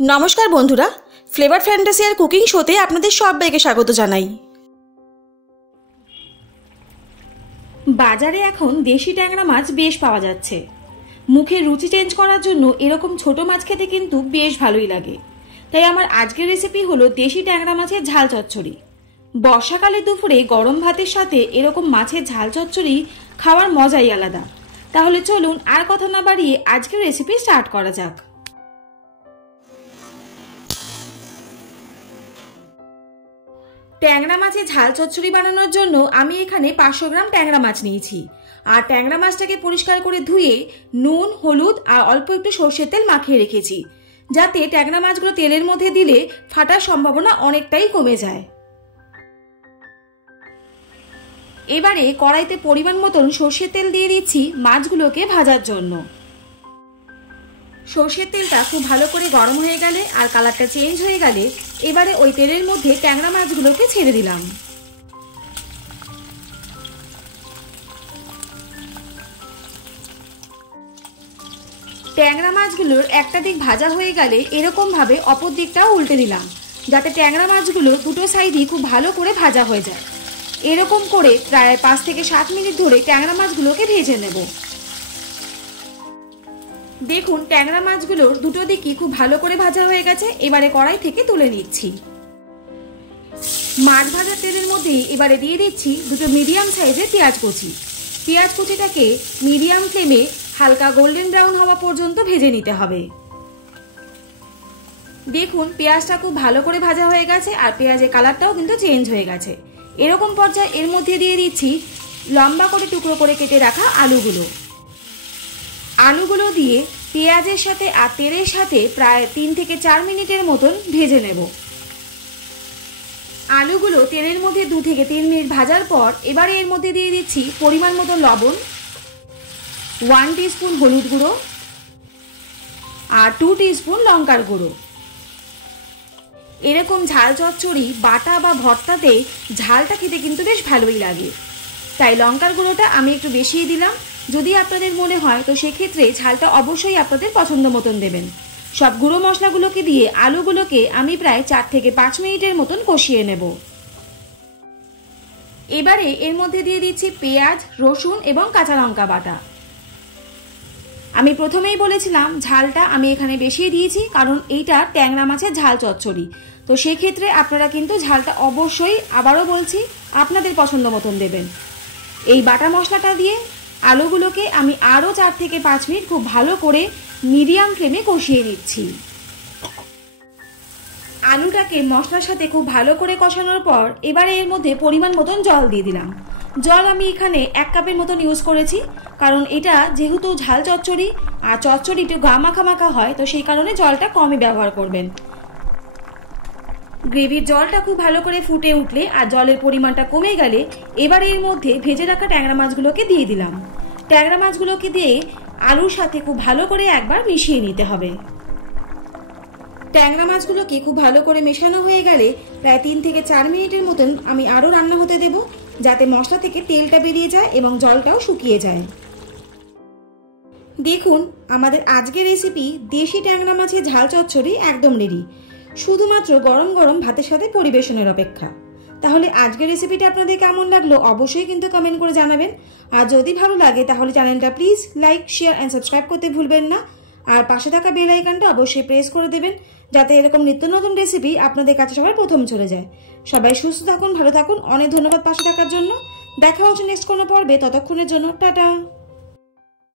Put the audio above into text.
नमस्कार बंधुरा flavour fantasy और कुकिंग शोते आपनादेर सबाइके स्वागत जानाई। बाजारे एखन देशी टैंगरा माछ बेश पाওয়া যাচ্ছে। मुखे रुचि चेंज करार जोन्नो एरकम छोटो माछ खेते किन्तु बेश भालोई लागे। ताई आमार आजकेर रेसिपि हलो देशी टैंगरा माछेर झाल चच्चड़ी। बर्षाकाले दुपुरे गरम भातेर साथे एरकम माछेर झाल चच्चड़ी खाওয়ার मजाई आलादा। ताहले चलुन आर कथा ना बाड़िये आजकेर रेसिपि स्टार्ट करा जाक। ট্যাংরা মাছের ঝাল চচ্চড়ি বানানোর জন্য আমি এখানে 500 গ্রাম ট্যাংরা মাছ নিয়েছি। আর ট্যাংরা মাছটাকে পরিষ্কার করে ধুয়ে নুন, হলুদ আর অল্প একটু সরষের তেল মাখিয়ে রেখেছি, যাতে ট্যাংরা মাছগুলো তেলের মধ্যে দিলে ফাটার সম্ভাবনা অনেকটাই কমে যায়। এবারে কড়াইতে পরিমাণ মতন সরষের তেল দিয়ে দিচ্ছি মাছগুলোকে ভাজার জন্য। সরষের তেলটা খুব ভালো করে গরম হয়ে গেলে আর কালারটা চেঞ্জ হয়ে গেলে এবারে ওই তেলের মধ্যে ট্যাংরা মাছগুলোকে ছেড়ে দিলাম। ট্যাংরা মাছগুলোর একটা দিক ভাজা হয়ে গেলে এরকম ভাবে অপর দিকটাও উল্টে দিলাম, যাতে ট্যাংরা মাছগুলো দুটো সাইডই খুব ভালো করে ভাজা হয়ে যায়। এরকম করে প্রায় 5 থেকে 7 মিনিট ধরে ট্যাংরা মাছগুলোকে ভেজে নেব। দেখুন ট্যাংরা মাছগুলোর দুটো দিকই খুব ভালো করে ভাজা হয়ে গেছে। এবারে কড়াই থেকে তুলে নিচ্ছি। মাছ ভাজার তেলের মধ্যে এবারে দিয়ে দিচ্ছি দুটো মিডিয়াম সাইজের পেঁয়াজ কুচি। পেঁয়াজ কুচিটাকে মিডিয়াম ফ্লেমে হালকা গোল্ডেন ব্রাউন হওয়া পর্যন্ত ভেজে নিতে হবে। দেখুন পেঁয়াজটা খুব ভালো করে ভাজা হয়ে গেছে আর পেঁয়াজের কালারটাও কিন্তু চেঞ্জ হয়ে গেছে। এরকম পর্যায়ে এর মধ্যে দিয়ে দিচ্ছি লম্বা করে টুকরো করে কেটে রাখা আলুগুলো। আলুগুলো দিয়ে পেঁয়াজের সাথে আর তেলের সাথে প্রায় 3 থেকে 4 মিনিটের মতন ভেজে নেব। আলুগুলো তেলের মধ্যে 2 থেকে 3 মিনিট ভাজার পর এবারে এর মধ্যে দিয়ে দিচ্ছি পরিমাণ মতো লবণ, 1 টিস্পুন হলুদ গুঁড়ো আর 2 টিস্পুন লঙ্কার গুঁড়ো। এরকম ঝাল চচ্চড়ি বাটা বা ভর্তাতে ঝালটা খেতে কিন্তু বেশ ভালোই লাগে, তাই লঙ্কার গুঁড়োটা আমি একটু বেশিই দিলাম। যদি আপনাদের মনে হয় তো সেক্ষেত্রে ঝালটা অবশ্যই আপনাদের পছন্দ মতন দেবেন। সব গুঁড়ো মশলাগুলোকে দিয়ে আলুগুলোকে আমি প্রায় 4 থেকে 5 মিনিটের মতন কষিয়ে নেব। এবারে এর মধ্যে দিয়ে দিচ্ছি পেঁয়াজ, রসুন এবং কাঁচা লঙ্কা বাটা। আমি প্রথমেই বলেছিলাম ঝালটা আমি এখানে বেশিয়ে দিয়েছি, কারণ এইটা ট্যাংরা মাছের ঝাল চচ্চড়ি। তো সেক্ষেত্রে আপনারা কিন্তু ঝালটা অবশ্যই, আবারও বলছি, আপনাদের পছন্দ মতন দেবেন। এই বাটা মশলাটা দিয়ে আলুগুলোকে আমি আরও 4 থেকে 5 মিনিট খুব ভালো করে মিডিয়াম ফ্লেমে কষিয়ে নিচ্ছি। আলুটাকে মশলার সাথে খুব ভালো করে কষানোর পর এবারে এর মধ্যে পরিমাণ মতন জল দিয়ে দিলাম। জল আমি এখানে 1 কাপের মতন ইউজ করেছি, কারণ এটা যেহেতু ঝাল চচ্চড়ি আর চচ্চড়ি একটু গা মাখা মাখা হয়, তো সেই কারণে জলটা কমই ব্যবহার করবেন। গ্রেভির জলটা খুব ভালো করে ফুটে উঠলে আর জলের পরিমাণটা কমে গেলে এবারে এর মধ্যে ভেজে রাখা ট্যাংরা মাছগুলোকে দিয়ে দিলাম। ট্যাংরা মাছগুলোকে দিয়ে আলুর সাথে খুব ভালো করে একবার মিশিয়ে নিতে হবে। ট্যাংরা মাছগুলোকে খুব ভালো করে মেশানো হয়ে গেলে প্রায় 3 থেকে 4 মিনিটের মতন আমি আরও রান্না হতে দেব, যাতে মশলা থেকে তেলটা বেরিয়ে যায় এবং জলটাও শুকিয়ে যায়। দেখুন আমাদের আজকের রেসিপি দেশি ট্যাংরা মাছের ঝাল চচ্চড়ি একদম রেডি, শুধুমাত্র গরম গরম ভাতের সাথে পরিবেশনের অপেক্ষা। তাহলে আজকের রেসিপিটা আপনাদের কেমন লাগলো অবশ্যই কিন্তু কমেন্ট করে জানাবেন। আর যদি ভালো লাগে তাহলে চ্যানেলটা please like, share and subscribe করতে ভুলবেন না। আর পাশে থাকা বেল আইকনটা অবশ্যই প্রেস করে দেবেন, যাতে এরকম নিত্য নতুন রেসিপি আপনাদের কাছে সবার প্রথম চলে যায়। সবাই সুস্থ থাকুন, ভালো থাকুন। অনেক ধন্যবাদ পাশে থাকার জন্য। দেখা হচ্ছে নেক্সট কোনো পর্বে, ততক্ষণের জন্য টাটা।